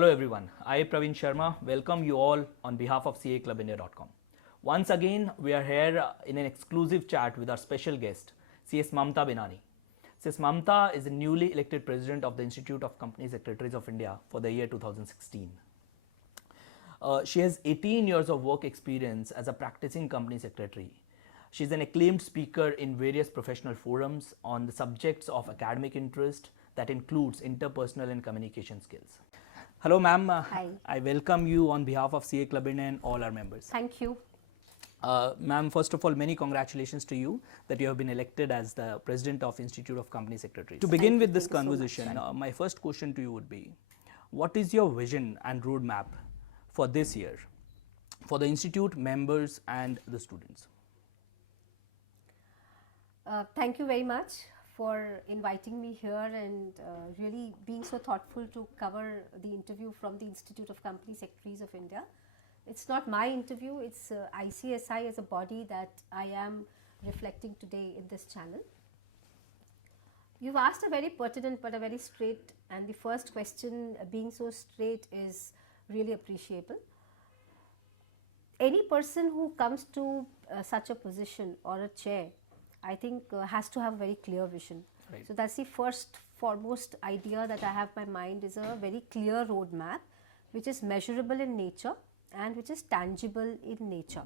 Hello everyone, I Praveen Sharma welcome you all on behalf of CAClubindia.com. Once again, we are here in an exclusive chat with our special guest, CS MAMTA BINANI. CS MAMTA is the newly elected President of the Institute of Company Secretaries of India for the year 2016. She has 18 years of work experience as a practicing company secretary. She is an acclaimed speaker in various professional forums on the subjects of academic interest that includes interpersonal and communication skills. Hello ma'am, Hi. I welcome you on behalf of CA Club India and all our members. Thank you. Ma'am, first of all, many congratulations to you that you have been elected as the President of Institute of Company Secretaries. To begin with this conversation, my first question to you would be, what is your vision and roadmap for this year for the Institute members and the students? Thank you very much for inviting me here and really being so thoughtful to cover the interview from the Institute of Company Secretaries of India. It's not my interview, it's ICSI as a body that I am reflecting today in this channel. You've asked a very pertinent but a very straight, and the first question being so straight is really appreciable. Any person who comes to such a position or a chair, I think has to have a very clear vision. Right. So that's the foremost idea that I have in my mind, is a very clear roadmap which is measurable in nature and which is tangible in nature.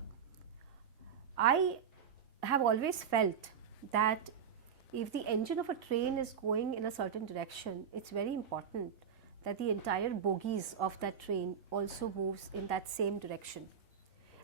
I have always felt that if the engine of a train is going in a certain direction, it's very important that the entire bogies of that train also moves in that same direction.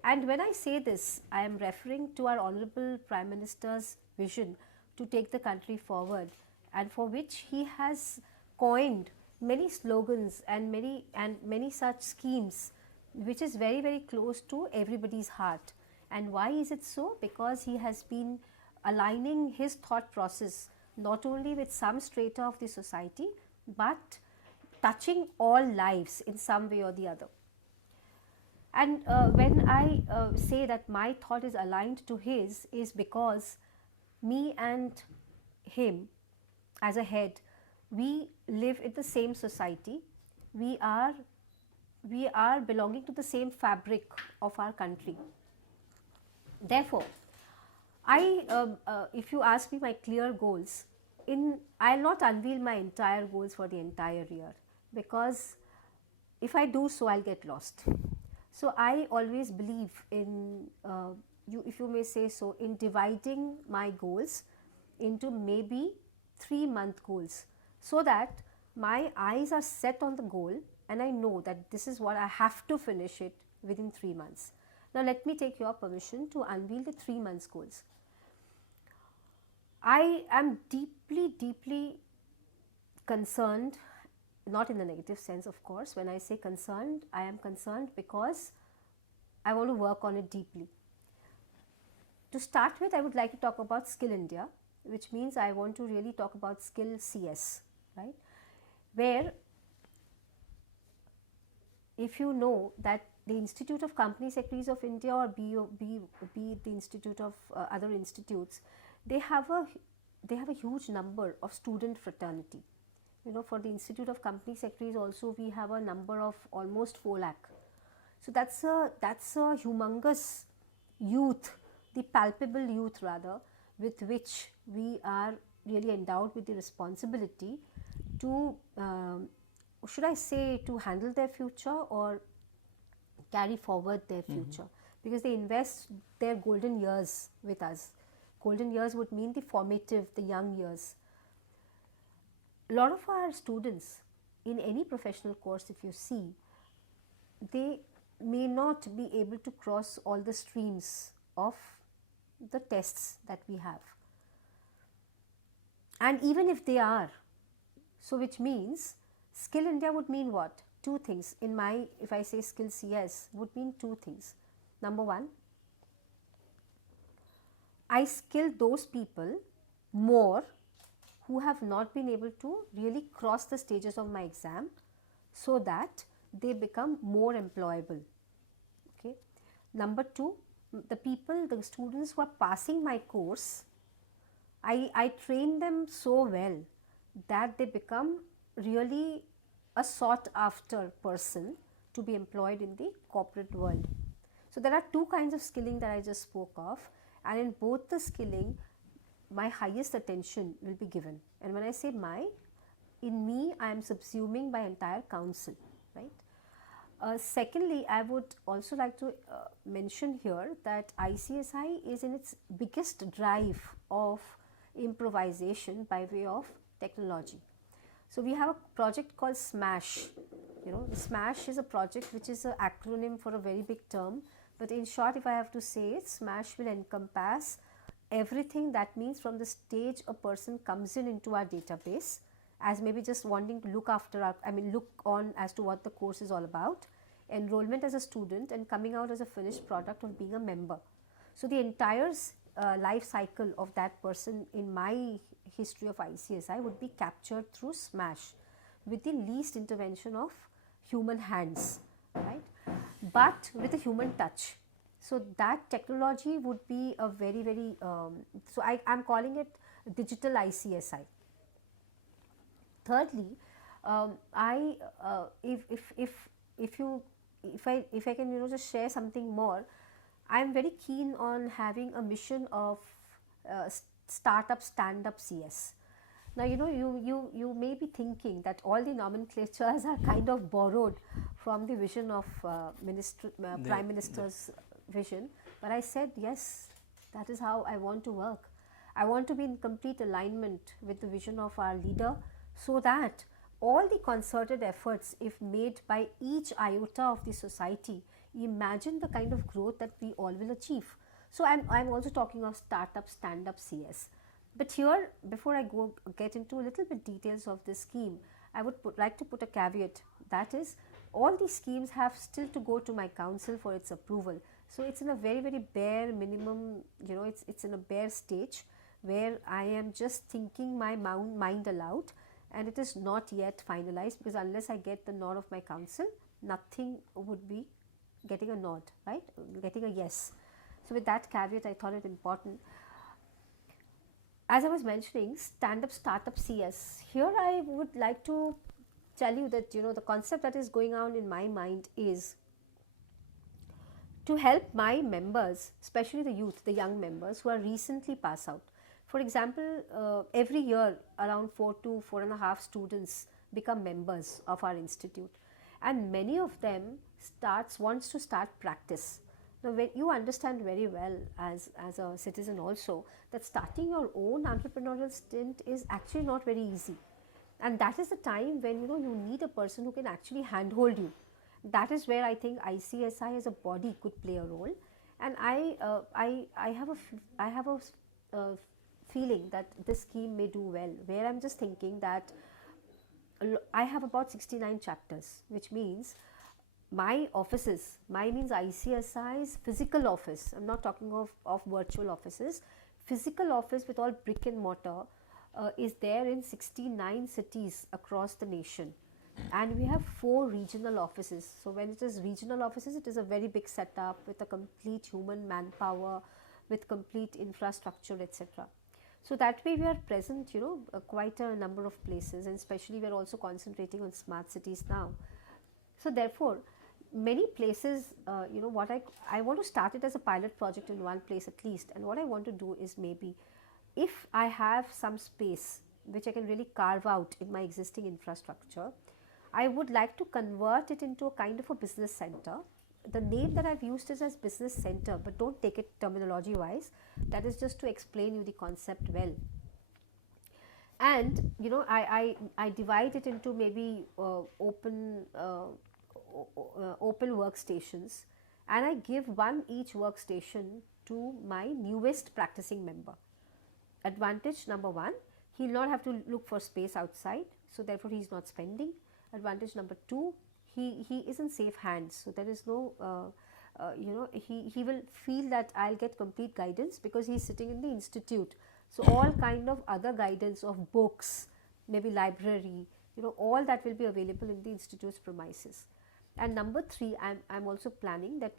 And when I say this, I am referring to our Honorable Prime Minister's vision to take the country forward, and for which he has coined many slogans and many such schemes, which is very, very close to everybody's heart. And why is it so? Because he has been aligning his thought process not only with some strata of the society, but touching all lives in some way or the other. And when I say that my thought is aligned to his, is because me and him as a head, we live in the same society. We are belonging to the same fabric of our country. Therefore, if you ask me my clear goals, I'll not unveil my entire goals for the entire year, because if I do so, I'll get lost. So I always believe in, if you may say so, in dividing my goals into maybe 3-month goals, so that my eyes are set on the goal and I know that this is what I have to finish it within 3 months. Now let me take your permission to unveil the 3 months goals. I am deeply, deeply concerned, not in the negative sense of course. When I say concerned, I am concerned because I want to work on it deeply. To start with, I would like to talk about Skill India, which means I want to really talk about Skill CS, right? Where, if you know that the Institute of Company Secretaries of India, or be the Institute of other institutes, they have a huge number of student fraternity. You know, for the Institute of Company Secretaries also, we have a number of almost 4 lakh. So that's a humongous youth, the palpable youth rather, with which we are really endowed with the responsibility to, should I say, to handle their future or carry forward their future, because they invest their golden years with us. Golden years would mean the formative, the young years. A lot of our students in any professional course, if you see, they may not be able to cross all the streams of the tests that we have. And even if they are, so which means Skill India would mean what? 2 things. If I say Skill CS, would mean 2 things. Number 1, I skill those people more who have not been able to really cross the stages of my exam, so that they become more employable. Okay. Number 2, the students who are passing my course, I train them so well that they become really a sought after person to be employed in the corporate world. So there are two kinds of skilling that I just spoke of, and in both the skilling my highest attention will be given. And when I say my, in me I am subsuming my entire council, right? Secondly, I would also like to mention here that ICSI is in its biggest drive of improvisation by way of technology. So we have a project called SMASH. You know, SMASH is a project which is an acronym for a very big term, but in short, if I have to say it, SMASH will encompass everything. That means from the stage a person comes in into our database as maybe just wanting to look after our, look on as to what the course is all about, enrollment as a student, and coming out as a finished product of being a member. So the entire life cycle of that person in my history of ICSI would be captured through SMASH with the least intervention of human hands, right, but with a human touch. So that technology would be a very, very, so I am calling it digital ICSI. Thirdly, if I can just share something more, I am very keen on having a mission of startup stand up CS. Now you may be thinking that all the nomenclatures are kind of borrowed from the vision of Prime Minister's vision, but I said yes, that is how I want to work. I want to be in complete alignment with the vision of our leader, so that all the concerted efforts, if made by each iota of the society, imagine the kind of growth that we all will achieve. So I'm also talking of startup stand up CS. But here, before I get into a little bit details of this scheme, I would like to put a caveat, that is, all these schemes have still to go to my council for its approval. So it's in a very, very bare minimum, it's in a bare stage where I am just thinking my mind aloud, and it is not yet finalized, because unless I get the nod of my council, nothing would be getting a nod, right, getting a yes. So with that caveat, I thought it important. As I was mentioning, stand-up startup CS, here I would like to tell you that the concept that is going on in my mind is to help my members, especially the youth, the young members who are recently passed out. For example, every year around 4 to 4.5 students become members of our institute, and many of them wants to start practice. Now, when you understand very well as a citizen also, that starting your own entrepreneurial stint is actually not very easy, and that is the time when you need a person who can actually handhold you. That is where I think ICSI as a body could play a role, and I have a feeling that this scheme may do well, where I'm just thinking that I have about 69 chapters, which means my offices, means ICSI's physical office, I'm not talking of virtual offices, physical office with all brick and mortar is there in 69 cities across the nation, and we have 4 regional offices. So when it is regional offices, it is a very big setup with a complete human manpower, with complete infrastructure, etc. So that way we are present, quite a number of places, and especially we are also concentrating on smart cities now. So therefore, many places, what I want to start it as a pilot project in one place at least, and what I want to do is, maybe if I have some space which I can really carve out in my existing infrastructure, I would like to convert it into a kind of a business center. The name that I've used is as business center, but don't take it terminology wise, that is just to explain you the concept well. And I divide it into maybe open workstations, and I give one each workstation to my newest practicing member. Advantage number 1, he will not have to look for space outside, so therefore he is not spending. Advantage number 2, he is in safe hands, so there is no he will feel that I'll get complete guidance because he is sitting in the institute. So all kind of other guidance of books, maybe library, all that will be available in the institute's premises. And number 3, I'm also planning that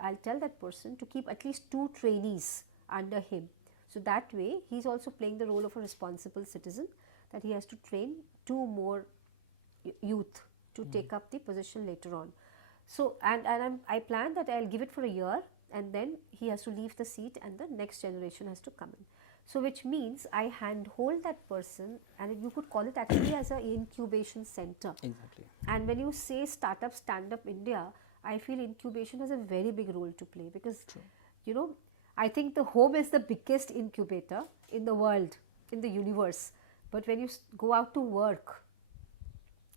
I'll tell that person to keep at least 2 trainees under him. So that way he is also playing the role of a responsible citizen, that he has to train 2 more youth to take up the position later on. So, I plan that I'll give it for a year, and then he has to leave the seat and the next generation has to come in. So, which means I handhold that person, and you could call it actually as an incubation center. Exactly. And when you say startup, stand up India, I feel incubation has a very big role to play, because you know, I think the home is the biggest incubator in the world, in the universe. But when you go out to work,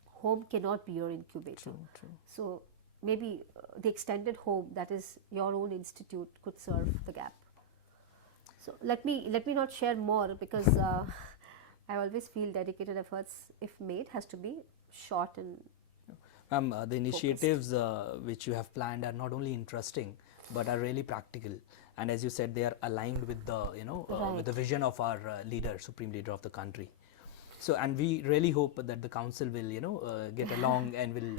home cannot be your incubator. True. So maybe the extended home, that is your own institute, could serve the gap. So let me not share more, because I always feel dedicated efforts, if made, has to be short and The initiatives which you have planned are not only interesting but are really practical, and as you said, they are aligned with the with the vision of our leader, supreme leader of the country. So, and we really hope that the council will get along and will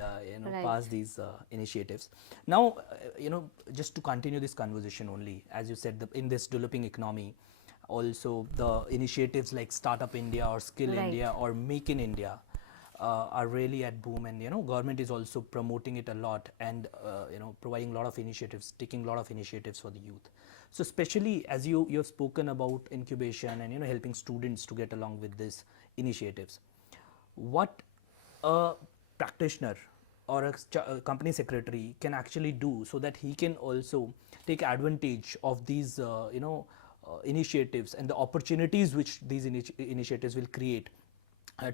pass these initiatives. Now, just to continue this conversation only, as you said, in this developing economy, also the initiatives like Startup India or Skill India or Make in India are really at boom, and government is also promoting it a lot, and providing a lot of initiatives, taking a lot of initiatives for the youth. So especially as you have spoken about incubation and helping students to get along with these initiatives, what a practitioner or a company secretary can actually do so that he can also take advantage of these initiatives and the opportunities which these initiatives will create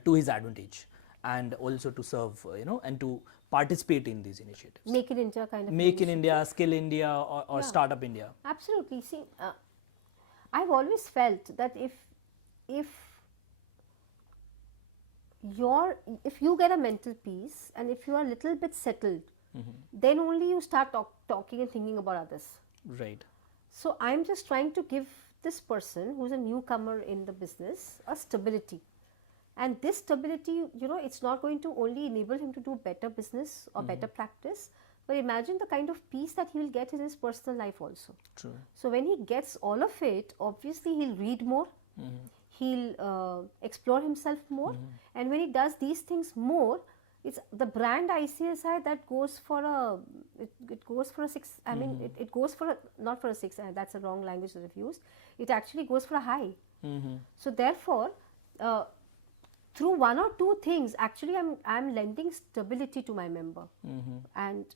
to his advantage, and also to serve and to participate in these initiatives. Make in India kind of Make in India, Skill India, or Startup India. Absolutely. See, I've always felt that if you get a mental peace, and if you are a little bit settled, then only you start talking and thinking about others. Right. So I'm just trying to give this person who's a newcomer in the business a stability. And this stability, it's not going to only enable him to do better business or better practice, but imagine the kind of peace that he will get in his personal life also. True. So when he gets all of it, obviously he'll read more, he'll explore himself more, and when he does these things more, it's the brand ICSI that goes for a, it goes for a six, I mean, it goes for a, not for a six, that's a wrong language that I've used, it actually goes for a high. So therefore, through one or two things, actually I'm lending stability to my member, and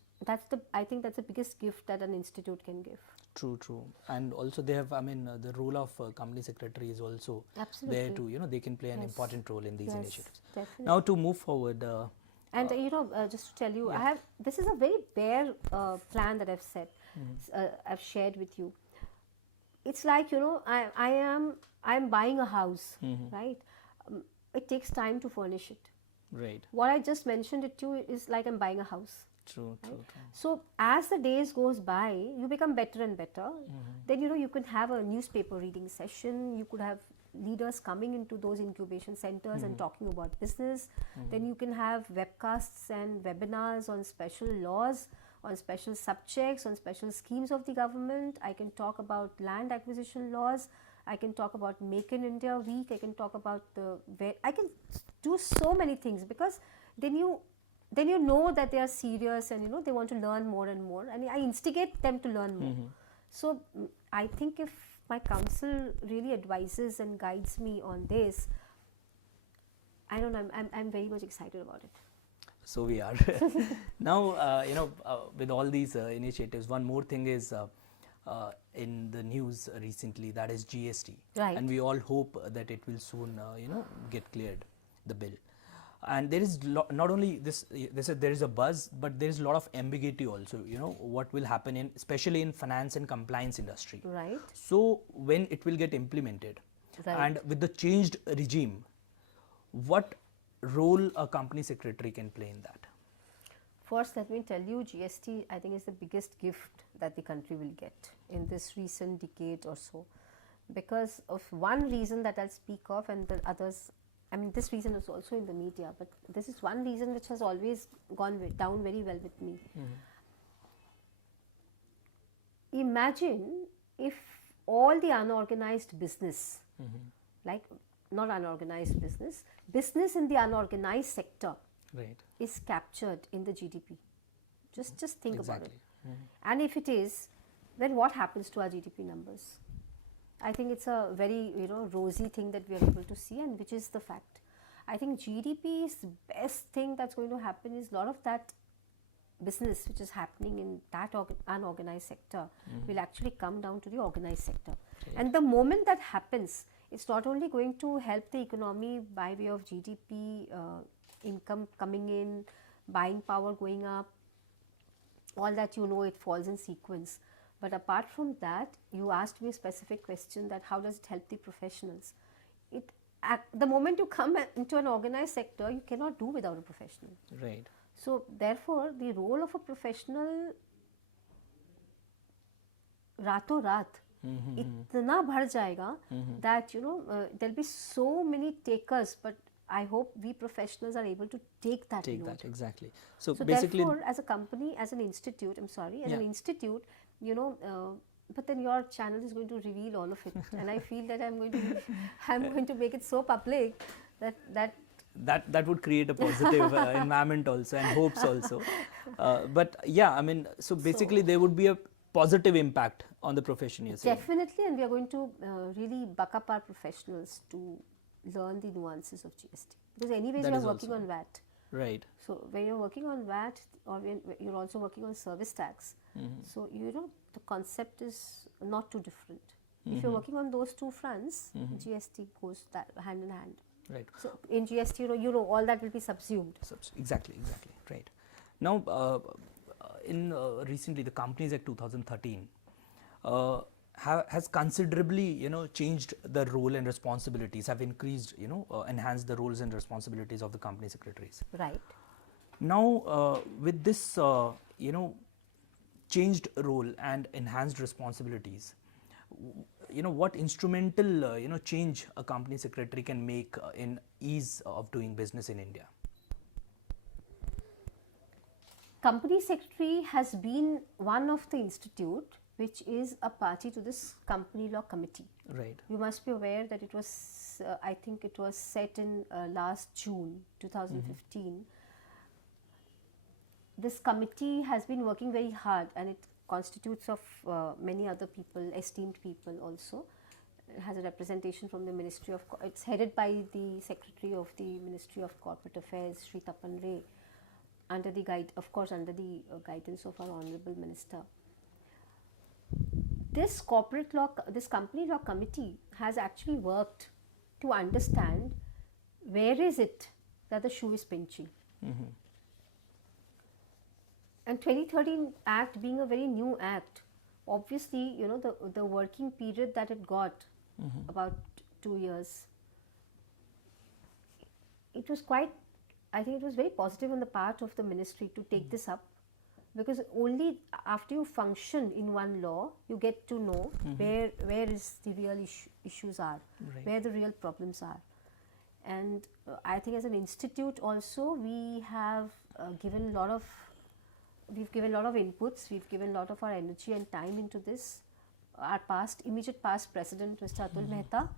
I think that's the biggest gift that an institute can give. True. And also they have, the role of company secretary is also there to, they can play an important role in these initiatives. Definitely. Now to move forward. And just to tell you, this is a very bare plan that I've set, I've shared with you. It's like, I'm buying a house, right? It takes time to furnish it. Right. What I just mentioned it to you is like I'm buying a house. True. So as the days goes by, you become better and better. Then you can have a newspaper reading session. You could have leaders coming into those incubation centers and talking about business. Then you can have webcasts and webinars on special laws, on special subjects, on special schemes of the government. I can talk about land acquisition laws. I can talk about Make in India Week. I can talk about I can do so many things, because then you know that they are serious, and they want to learn more and more, and I instigate them to learn more. So I think if my council really advises and guides me on this, I don't know, I'm very much excited about it. So we are. Now, with all these initiatives, one more thing is in the news recently, that is GST. Right. And we all hope that it will soon, get cleared, the bill. And there is not only there is a buzz, but there is a lot of ambiguity also, what will happen especially in finance and compliance industry. Right. So when it will get implemented, and with the changed regime, what role a company secretary can play in that? First, let me tell you, GST, I think, is the biggest gift that the country will get in this recent decade or so, because of one reason that I'll speak of, and the others, this reason is also in the media, but this is one reason which has always gone down very well with me. Imagine if all the unorganized business, like not unorganized business in the unorganized sector, Right. is captured in the GDP? Just think about it. Exactly. And if it is, then what happens to our GDP numbers? I think it's a very rosy thing that we are able to see, and which is the fact. I think GDP's best thing that's going to happen is a lot of that business which is happening in that unorganized sector will actually come down to the organized sector. Right. And the moment that happens, it's not only going to help the economy by way of GDP, income coming in, buying power going up, all that it falls in sequence. But apart from that, you asked me a specific question that how does it help the professionals? The moment you come into an organized sector, you cannot do without a professional. Right. So therefore, the role of a professional रातों रात इतना बढ़ जाएगा that there'll be so many takers, but I hope we professionals are able to take that Take load. that, exactly. So So basically, therefore, as a company, as an institute, I'm sorry, as an Yeah. institute, but then your channel is going to reveal all of it, and I feel that I'm going to make it so public that would create a positive environment also, and hopes also. But yeah, I mean, so basically there would be a positive impact on the profession, you're saying. definitely, and we are going to really buck up our professionals to learn the nuances of GST, because anyways That we are is working also- on VAT. Right. So when you're working on VAT, or when you're also working on service tax, so the concept is not too different. If you're working on those two fronts, GST goes hand in hand. Right. So in GST, all that will be subsumed. Exactly, right. Now, in recently the Companies Act 2013 has considerably changed the role and responsibilities, have increased, enhanced the roles and responsibilities of the company secretaries. Right. Now, with this changed role and enhanced responsibilities, what instrumental change a company secretary can make in ease of doing business in India? Company secretary has been one of the institute which is a party to this company law committee. Right. You must be aware that it was, I think it was set in last June 2015. This committee has been working very hard, and it constitutes of many other people, esteemed people also. It has a representation from the Ministry of, it's headed by the Secretary of the Ministry of Corporate Affairs, Shri Tapan Ray, under the guidance of our Honorable Minister. This company law committee has actually worked to understand where is it that the shoe is pinching. And 2013 Act being a very new act, obviously, the working period that it got, about 2 years, it was quite, I think it was very positive on the part of the ministry to take this up, because only after you function in one law, you get to know where is the real issues are, Right. where the real problems are. And I think as an institute also, we have given a lot of inputs, we've given a lot of our energy and time into this. Our immediate past president, Mr. Atul Mehta,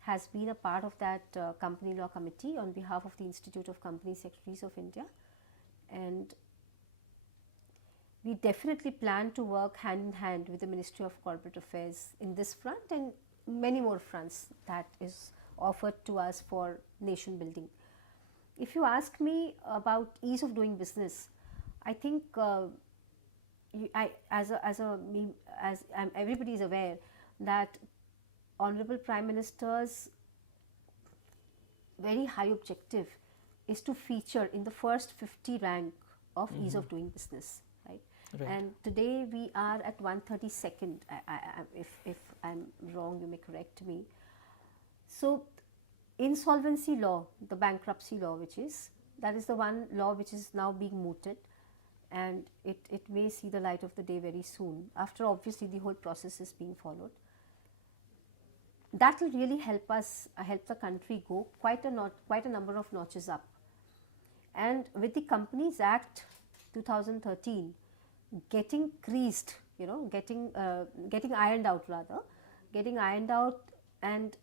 has been a part of that company law committee on behalf of the Institute of Company Secretaries of India. And we definitely plan to work hand in hand with the Ministry of Corporate Affairs in this front and many more fronts that is offered to us for nation building. If you ask me about ease of doing business, I think everybody is aware that Honorable Prime Minister's very high objective is to feature in the first 50 rank of ease of doing business, right? Right. And today we are at 132nd. If I'm wrong, you may correct me. So, insolvency law, the bankruptcy law, that is the one law which is now being mooted, and it may see the light of the day very soon, after obviously the whole process is being followed. That will really help us, help the country go quite a number of notches up. And with the Companies Act 2013 getting creased, getting ironed out, and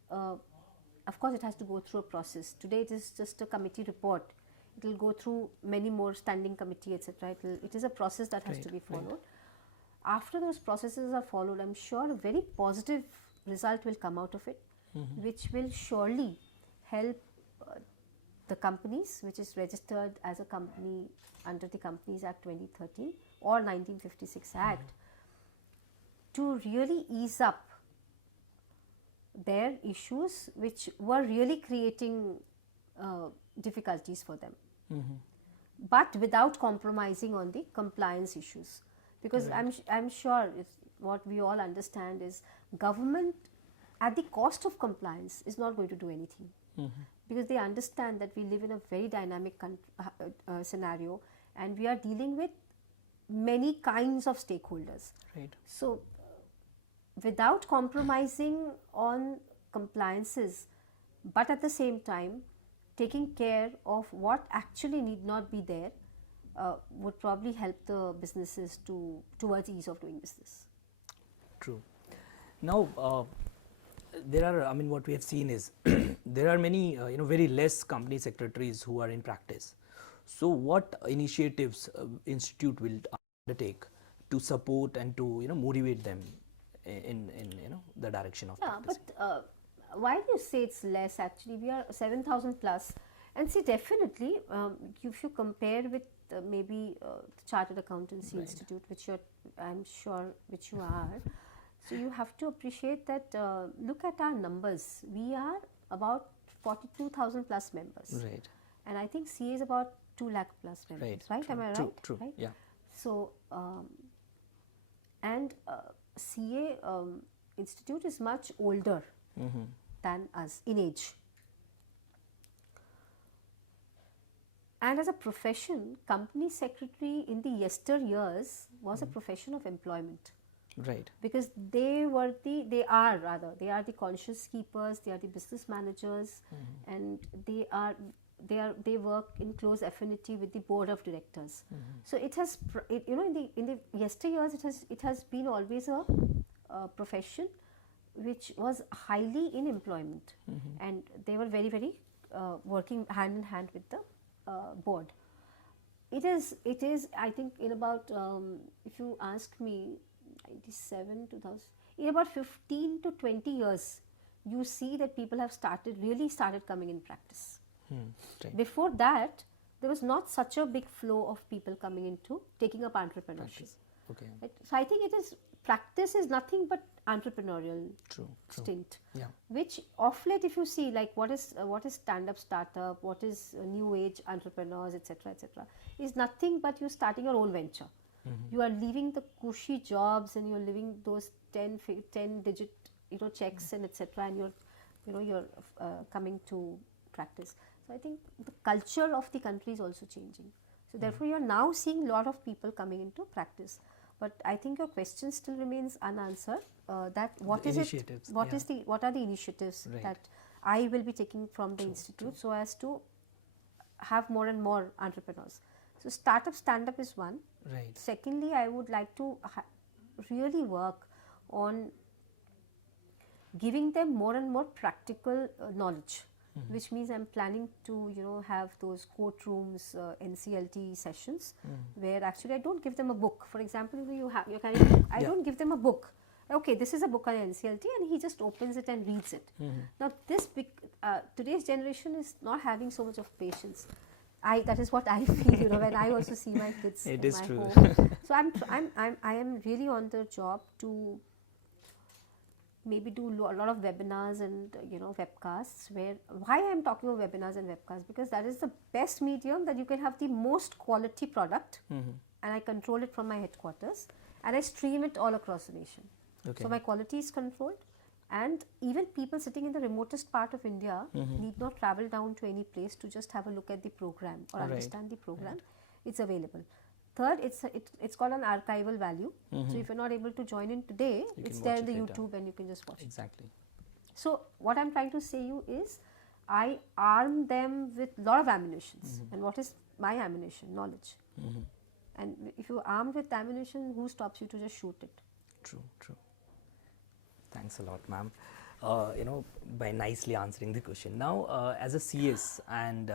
of course it has to go through a process. Today it is just a committee report. it will go through many more standing committee, etc. It is a process that has to be followed. After those processes are followed, I'm sure a very positive result will come out of it, which will surely help the companies which is registered as a company under the Companies Act 2013 or 1956 Act to really ease up their issues which were really creating difficulties for them, but without compromising on the compliance issues. Because I'm sure what we all understand is government at the cost of compliance is not going to do anything, because they understand that we live in a very dynamic scenario and we are dealing with many kinds of stakeholders. Right. So without compromising on compliances, but at the same time taking care of what actually need not be there, would probably help the businesses towards ease of doing business. True. Now, there are, I mean, what we have seen is there are many, very less company secretaries who are in practice. So, what initiatives institute will undertake to support and to motivate them in the direction of practice? But why do you say it's less? Actually, we are 7,000 plus, and see, definitely, if you compare with maybe the Chartered Accountancy Institute, which I'm sure which you are. So you have to appreciate that. Look at our numbers. We are about 42,000 plus members, Right. and I think CA is about 2 lakh plus members. Right? True. Am I True. right? True. Right? Yeah. So and CA Institute is much older than us in age. And as a profession, company secretary in the yesteryears was a profession of employment. Right. Because they are the conscience keepers, they are the business managers, and they work in close affinity with the board of directors. So it has, in the yesteryears, it has been always a profession which was highly in employment, and they were very, very working hand in hand with the board. It is, I think, in about, if you ask me, 97, 2000, in about 15 to 20 years, you see that people have really started coming in practice. Right. Before that, there was not such a big flow of people coming into taking up entrepreneurship. Okay. Right? So I think practice is nothing but entrepreneurial stint. Yeah. Which of late, if you see, like what is stand-up startup, what is new age entrepreneurs, etc., is nothing but you starting your own venture. You are leaving the cushy jobs and you're living those 10-digit checks and etc., and you're coming to practice. So I think the culture of the country is also changing. So therefore, you are now seeing a lot of people coming into practice. But I think your question still remains unanswered. What are the initiatives that I will be taking from the institute so as to have more and more entrepreneurs. So startup stand-up is one. Right. Secondly, I would like to really work on giving them more and more practical knowledge, which means I'm planning to have those courtrooms, NCLT sessions, where actually I don't give them a book. For example, I don't give them a book. Okay, this is a book on NCLT, and he just opens it and reads it. Now, today's generation is not having so much of patience. That is what I feel, when I also see my kids in my home. So I am really on the job to maybe do a lot of webinars and webcasts. Why I am talking about webinars and webcasts, because that is the best medium that you can have the most quality product, and I control it from my headquarters, and I stream it all across the nation. Okay. So my quality is controlled, and even people sitting in the remotest part of India need not travel down to any place to just have a look at the program or understand the program. It's available. Third, it's got an archival value. So if you're not able to join in today, it's there in the YouTube and you can just watch it. Exactly. So what I'm trying to say you is, I arm them with a lot of ammunitions. And what is my ammunition? Knowledge. And if you're armed with ammunition, who stops you to just shoot it? True. Thanks a lot, ma'am. By nicely answering the question. Now, as a CS and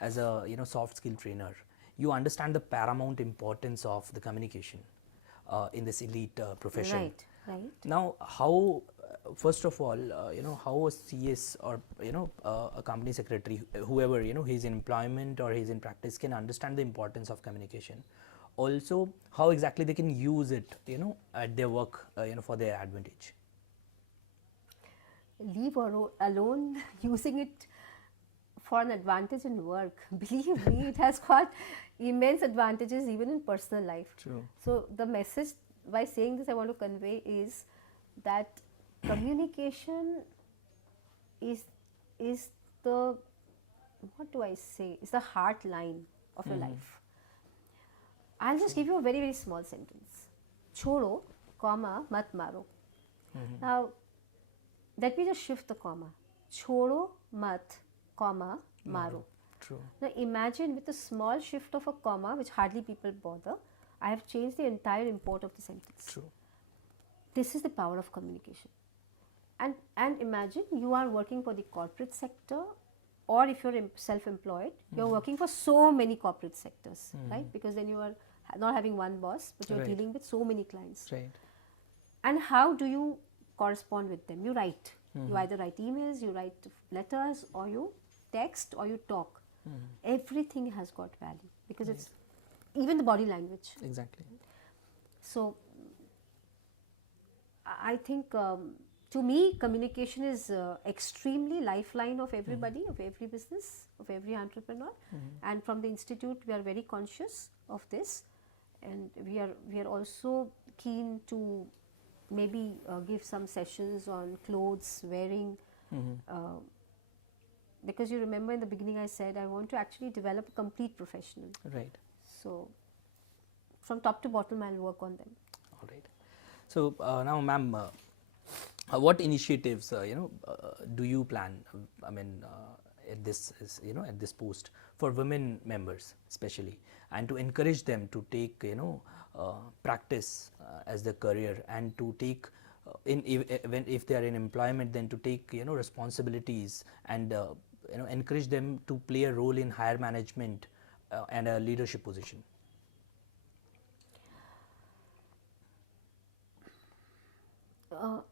as a soft skill trainer, you understand the paramount importance of the communication in this elite profession. Right, right. Now, how first of all, how a CS or a company secretary, whoever he's in employment or he's in practice, can understand the importance of communication. Also, how exactly they can use it, at their work, for their advantage. Leave alone using it for an advantage in work. Believe me, it has got immense advantages even in personal life. True. So the message by saying this I want to convey is that communication is the, what do I say, is the heart line of your life. I'll just give you a very, very small sentence. Chodo, comma, mat maro. Now, let me just shift the comma. Chodo, mat, comma, maro. True. Now, imagine with a small shift of a comma, which hardly people bother, I have changed the entire import of the sentence. True. This is the power of communication. And imagine you are working for the corporate sector, or if you're self-employed, you're working for so many corporate sectors, right? Because then you are not having one boss, but you're Right. dealing with so many clients. Right. And how do you correspond with them? You write. You either write emails, you write letters, or you text, or you talk. Everything has got value because it's even the body language. Exactly. So I think to me communication is extremely lifeline of everybody, of every business, of every entrepreneur. And from the institute we are very conscious of this, and we are also keen to maybe give some sessions on clothes wearing, because you remember in the beginning I said I want to actually develop a complete professional. Right. So from top to bottom I'll work on them. All right. So now, ma'am, what initiatives do you plan? I mean, at this at this post for women members especially, and to encourage them to take practice as their career, and to take if they are in employment, then to take responsibilities, and encourage them to play a role in higher management and a leadership position.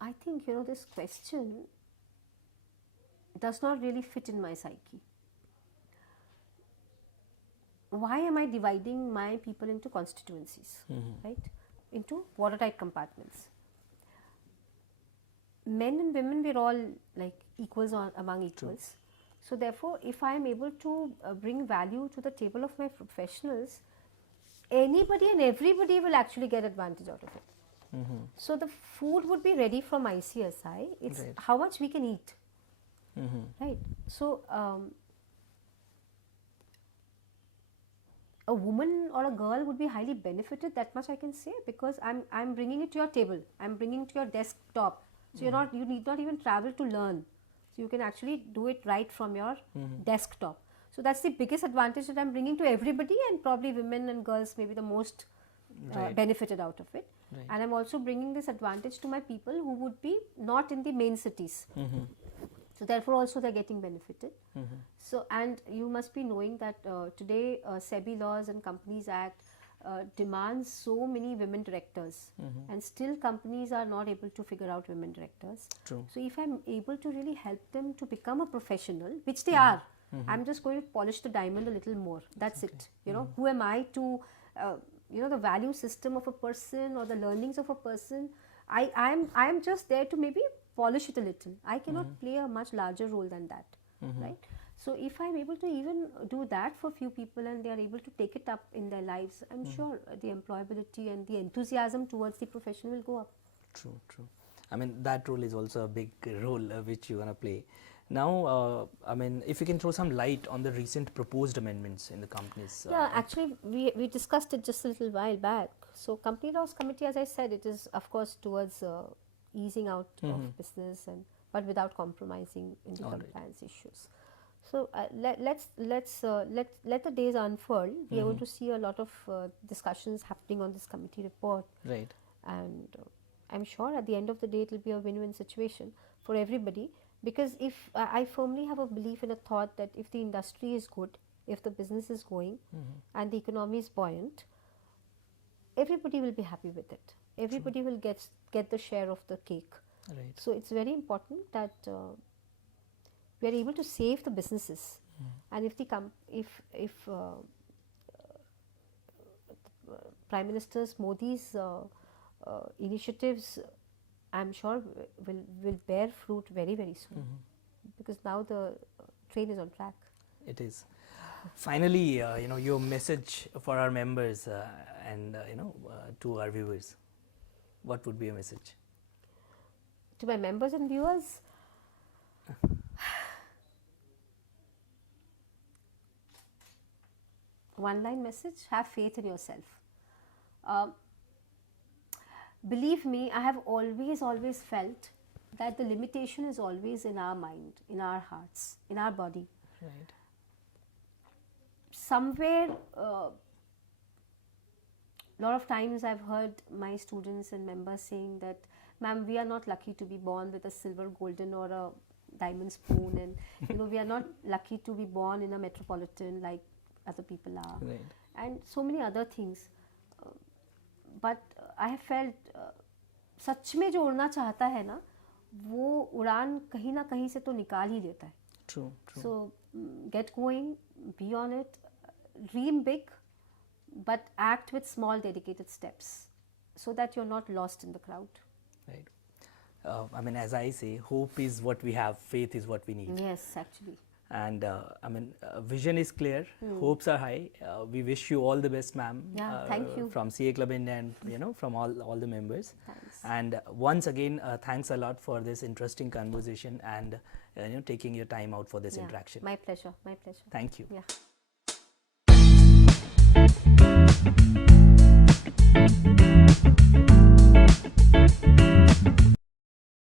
I think this question does not really fit in my psyche. Why am I dividing my people into constituencies, right? Into watertight compartments. Men and women, we're all like equals among equals. So therefore, if I am able to bring value to the table of my professionals, anybody and everybody will actually get advantage out of it. So the food would be ready from ICSI. It's Right. how much we can eat, right? So a woman or a girl would be highly benefited. That much I can say, because I'm bringing it to your table. I'm bringing it to your desktop. So you need not even travel to learn. So you can actually do it right from your desktop. So that's the biggest advantage that I'm bringing to everybody, and probably women and girls may be the most Right. benefited out of it. Right. And I'm also bringing this advantage to my people who would be not in the main cities. So therefore also they're getting benefited. So, and you must be knowing that today SEBI laws and Companies Act demands so many women directors, and still companies are not able to figure out women directors. True. So if I'm able to really help them to become a professional, which they are, I'm just going to polish the diamond a little more. That's it. Who am I to the value system of a person or the learnings of a person? I am just there to maybe polish it a little. I cannot play a much larger role than that, right? So if I'm able to even do that for few people and they are able to take it up in their lives, I'm sure the employability and the enthusiasm towards the profession will go up. True, true. I mean, that role is also a big role which you're going to play. Now, I mean, if you can throw some light on the recent proposed amendments in the companies. Yeah, actually, we discussed it just a little while back. So, Company Laws Committee, as I said, it is of course towards easing out of business, but without compromising in the compliance issues. So let the days unfold. We are going to see a lot of discussions happening on this committee report. Right. And I'm sure at the end of the day it will be a win-win situation for everybody, because if I firmly have a belief in a thought that if the industry is good, if the business is going and the economy is buoyant, everybody will be happy with it. Everybody will get the share of the cake. Right. So it's very important that we are able to save the businesses, and if the Prime Minister Modi's initiatives, I'm sure will bear fruit very soon, because now the train is on track. It is. Finally, your message for our members and to our viewers. What would be a message? To my members and viewers, one line message: have faith in yourself. Believe me, I have always felt that the limitation is always in our mind, in our hearts, in our body. Right. Somewhere, lot of times I've heard my students and members saying that, ma'am, we are not lucky to be born with a silver, golden or a diamond spoon, and we are not lucky to be born in a metropolitan like other people are. Right. And so many other things. But I have felt सच में जो उड़ना चाहता है ना, वो उड़ान कहीं ना कहीं से तो निकाल ही लेता है. True. So get going, be on it, dream big, but act with small dedicated steps so that you're not lost in the crowd. Right. As I say, hope is what we have, faith is what we need. Yes, actually. And vision is clear, hopes are high. We wish you all the best, ma'am. Yeah, thank you. From CA Club India and from all the members. Thanks. And once again, thanks a lot for this interesting conversation and taking your time out for this interaction. My pleasure. Thank you. Yeah.